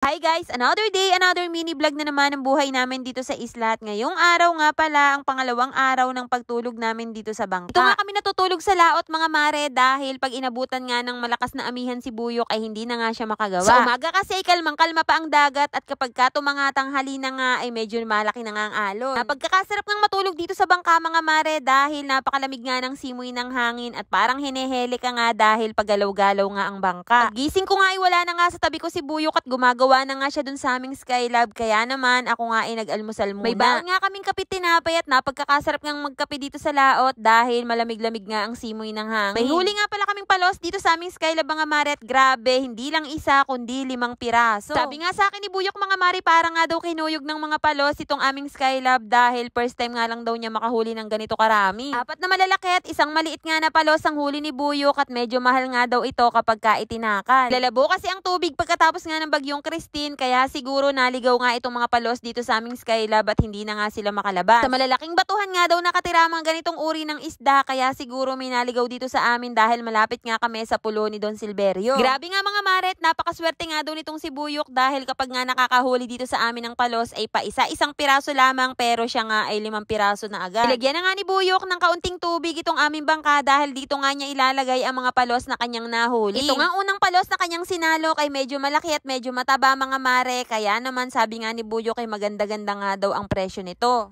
Hi guys! Another day, another mini vlog na naman ang buhay namin dito sa isla. At ngayong araw nga pala ang pangalawang araw ng pagtulog namin dito sa bangka. Ito nga kami natutulog sa laot mga mare dahil pag inabutan nga ng malakas na amihan si Buyok ay hindi na nga siya makagawa. Sa umaga kasi kalmang-kalma pa ang dagat at kapag tumangatang hali na nga ay medyo malaki na nga ang alon. Napagkakasarap ng matulog dito sa bangka mga mare dahil napakalamig nga ng simoy ng hangin at parang hinehele ka nga dahil pagalaw-galaw nga ang bangka. Gising ko nga ay wala na nga sa tabi ko si Buyok at gumagawa na nga siya dun sa aming Skylab, kaya naman ako nga ay nag-almusal muna. May baon nga kaming kape tinapay at napagkakasarap ngang magkape dito sa laot dahil malamig-lamig nga ang simoy ng hangin. May huli nga pala kaming palos dito sa aming Skylab mga mare at grabe, hindi lang isa kundi 5 piraso. Sabi nga sa akin ni Buyok mga mare, parang nga daw kinuyog ng mga palos itong aming Skylab dahil first time nga lang daw niya makahuli ng ganito karami. 4 na malalaki at isang maliit nga na palos ang huli ni Buyok at medyo mahal nga daw ito kapag itinakan. Lalabo kasi ang tubig pagkatapos nga ng bagyong Christine, kaya siguro naligaw nga itong mga palos dito sa aming Skylab at hindi na nga sila makalabas. Sa malalaking batuhan nga daw nakatira mga ganitong uri ng isda, kaya siguro may naligaw dito sa amin dahil malapit nga kami sa pulo ni Don Silverio. Grabe nga mga maret, napakaswerte nga daw nitong si Buyok dahil kapag nga nakakahuli dito sa amin ng palos ay pa isa-isang piraso lamang pero siya nga ay 5 piraso na agad. Ilagyan na nga ni Buyok ng kaunting tubig itong aming bangka dahil dito nga niya ilalagay ang mga palos na kanyang nahuli. Ito nga unang palos na kanyang sinalok ay medyo malaki at medyo mataba mga mare, kaya naman sabi nga ni Buyok ay maganda-ganda nga daw ang presyo nito.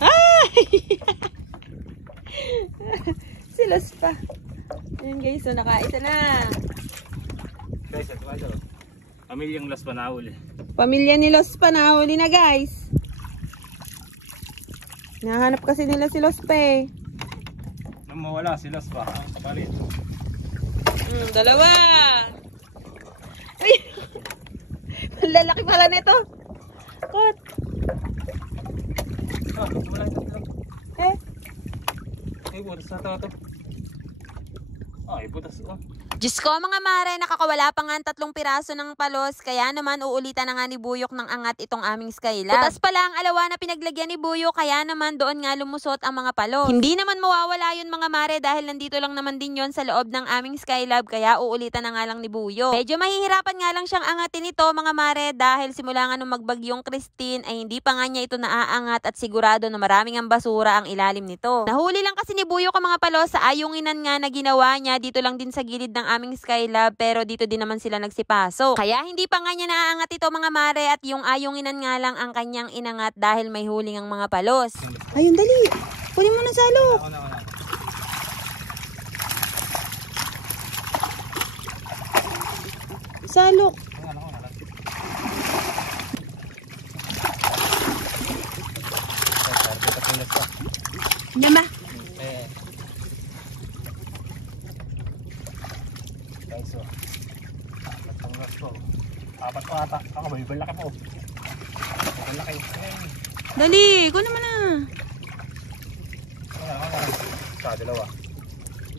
Ay! Silos pa. Ayan guys, so nakaisa na. Guys, ito nga daw. Pamilyang Los Panahuli. Pamilya ni Los Panahuli na guys. Nahanap kasi nila si Los pa eh. Nang mawala si Los pa, kapalit. Dalawa. Ay! Lalaki pala nito. Kot. Ah, wala ito lang. Eh? Ay, butas na ito. Ay, butas. Oh. Diyos ko mga mare, nakakawala pa nga ang 3 piraso ng palos, kaya naman uulitan na nga ni Buyok ng angat itong aming Skylab. Butas pala ang alawa na pinaglagyan ni Buyok, kaya naman doon nga lumusot ang mga palos. Hindi naman mawawala yun mga mare dahil nandito lang naman din yon sa loob ng aming Skylab, kaya uulitan na nga lang ni Buyok. Medyo mahihirapan nga lang siyang angatin ito mga mare dahil simula nga nung magbagyong Christine ay hindi pa nga niya ito naaangat at sigurado na maraming ang basura ang ilalim nito. Nahuli lang kasi ni Buyok ang mga palos sa ayunginan nga na ginawa niya dito lang din sa gilid ng aming Skylab, pero dito din naman sila nagsipaso. Kaya hindi pa nga niya naaangat ito mga mare at yung ayunginan nga lang ang kanyang inangat dahil may huling ang mga palos. Ayun, dali. Kunin mo na salok. Salok. Nama. Guys, so. Matanglas ko. 4 pa ata. Ako ba, yung laki po. Yung laki. Dali, kunin mo na. Sa dalawa.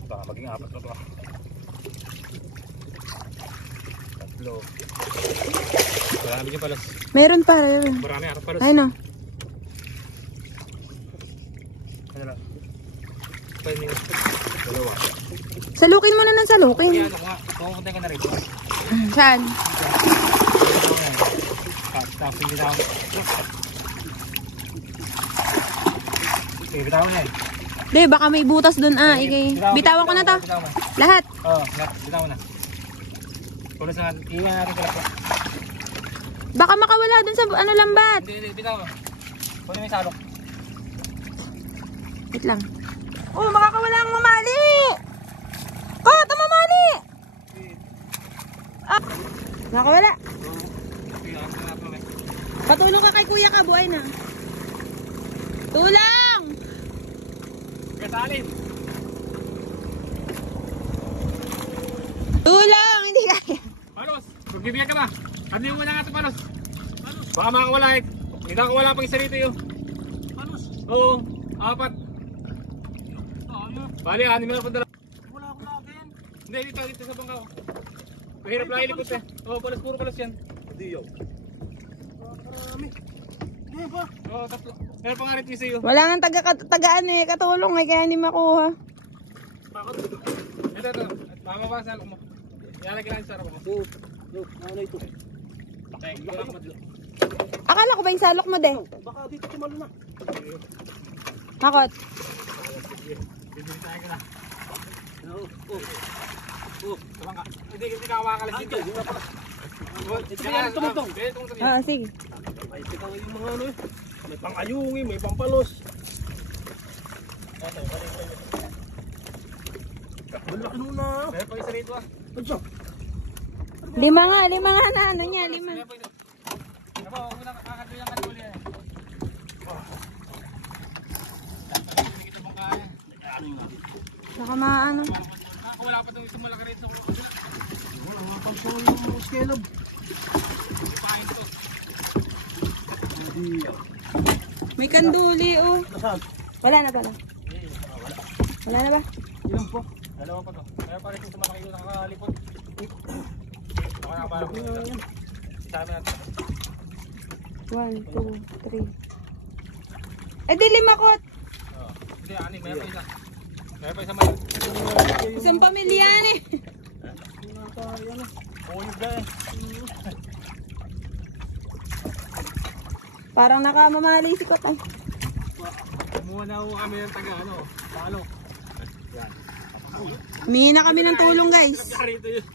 Baka maging 4 na ito. 3. Wala namin yung palos. Meron pa. Marami ang palos. Ayun o. Ano lang? Pwede yung 2. Salukin mo na ng salukin. Yan, pumunta ka na rin. Saan? Tapos hindi na ako. Sige, bitawan na eh. Di, baka may butas dun bitawan ko na to. Lahat? Oo, bitawan na. Pulos na, iwan natin pala po. Baka makawala dun sa lambat. Hindi, bitawan. Puno may salok. Wait lang. Oh, makakawala ang mamali! Kot, ang mamali! Ah, nakawala. Patulong ka kay kuya ka, buhay na. Tulang! Kasalin! Tulang! Hindi kaya. Palos! Magbibiyak ka ba? Ano mo na nga ito, Palos? Palos! Baka makakawala eh. Hindi nakakawala pang isa rito yun. Palos? Oo, 4. Bali, 6 na punta lang. Wala akong lakin. Hindi, dito sa bangka. Mahirap lang ilipot eh. Oo, palos, puro palos yan. Hindi yun. Marami. Hindi ba? Oo, 3. Meron pa nga rin sa'yo. Wala nga tagaan eh, katulong eh, kaya hindi makuha. Bakit? Ito. Mamabasa mo. Ilalagay lang sa harap mo. Ano ito? Akala ko ba yung salok mo, de? Baka dito tumalo na. Hakot. Bibintay ka na. Tabang ka. Hindi ka makakalas dito. Tumutong. Sige. May tika yung mga ano eh. May pang-ayungi, may pang-palos. Malaki nung na. Meron pa isa rito ah. Ano? Lima nga na, ano niya, lima. Ako, huwag mo lang kakatulang katuli eh. Baka maano. Wala pa itong isang malaki rin sa mga. Wala nga pang sa mga scallop. Ipahin to. May kanduli, oh. Nasaan? Wala na pala. Wala na ba? Ilan po? Dalawa pa to. Kaya pa rin itong malaki yung nakakalipot. Baka nakaparang ko nila. Isama natin. 1, 2, 3. Eh di lima kot. Hindi, aning. Maya pa isa. Maya pa isa maya. Isang pamilya yan eh. Uyog na eh. Parang nakamamali si kot ay. Kumuha na ako kami ng taga ano. Palo. Yan. Humingi na kami ng tulong guys. Karito yun.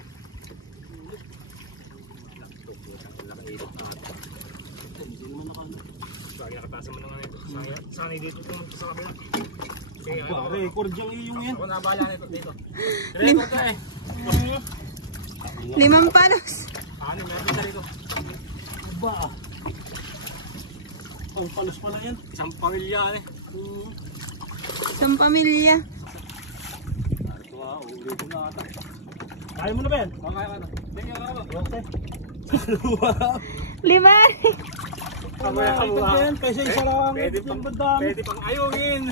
Nakatasan mo na nga ito. Sanay dito sa kabila. Sige, ano? Record yung iyong yan. Ako nabala nito dito. Record ka eh. 5 palos. Ano, meron isa rito. Aba. Ang palos pala yan. Isang pamilya eh. Isang pamilya. Ito ah, ulit na ata. Kaya mo na ba yan? Kaya ka na. Hindi ka na ba? Okay. 5. Kasi isa lang. Pwede pang ayungin.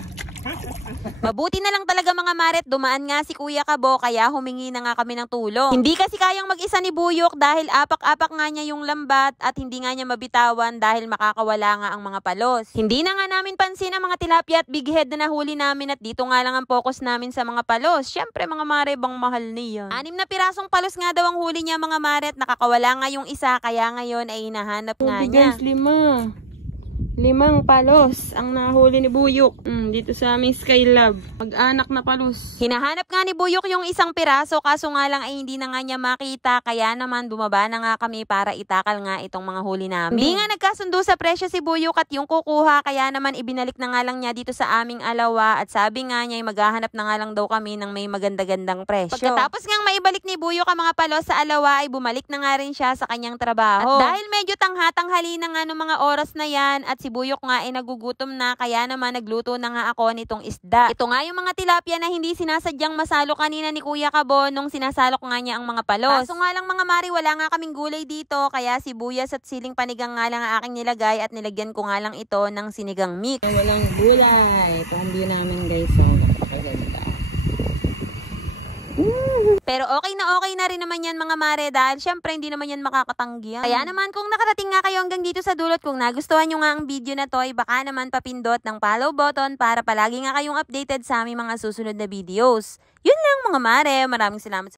Mabuti na lang talaga mga maret, dumaan nga si Kuya Kabo kaya humingi na nga kami ng tulong. Hindi kasi kayang mag-isa ni Buyok dahil apak-apak nga niya yung lambat at hindi nga niya mabitawan dahil makakawala nga ang mga palos. Hindi na nga namin pansin ang mga tilapia at big head na nahuli namin at dito nga lang ang focus namin sa mga palos. Syempre mga mare, bang mahal niya. 6 na pirasong palos nga daw ang huli niya mga maret, nakakawala nga yung isa kaya ngayon ay hinahanap nga niya. 5 palos ang nahuli ni Buyok dito sa aming Skylab. Mag-anak na palos. Hinahanap nga ni Buyok yung isang piraso kaso nga lang ay hindi na nga niya makita kaya naman bumaba na nga kami para itakal nga itong mga huli namin. Hindi nga nagkasundo sa presyo si Buyok at yung kukuha kaya naman ibinalik na nga lang niya dito sa aming alawa at sabi nga niya ay maghahanap na nga lang daw kami ng may maganda-gandang presyo. Pagkatapos nga maibalik ni Buyok ang mga palos sa alawa ay bumalik na nga rin siya sa kanyang trabaho. At dahil medyo tanghatanghali na nga ng mga oras na yan at si Buyok nga ay nagugutom na kaya naman nagluto na nga ako nitong isda. Ito nga yung mga tilapia na hindi sinasadyang masalo kanina ni Kuya Kabo nung sinasalok nga niya ang mga palos. Kaso nga lang mga mari wala nga kaming gulay dito kaya sibuyas at siling panigang nga lang ang aking nilagay at nilagyan ko nga lang ito ng sinigang mix. Walang gulay. Pambio namin guys. Napakaganda. Pero okay na rin naman yan mga mare dahil syempre hindi naman yan makakatanggihan. Kaya naman kung nakarating nga kayo hanggang dito sa dulot, kung nagustuhan nyo nga ang video na to, ay baka naman papindot ng follow button para palagi nga kayong updated sa aming mga susunod na videos. Yun lang mga mare, maraming salamat sa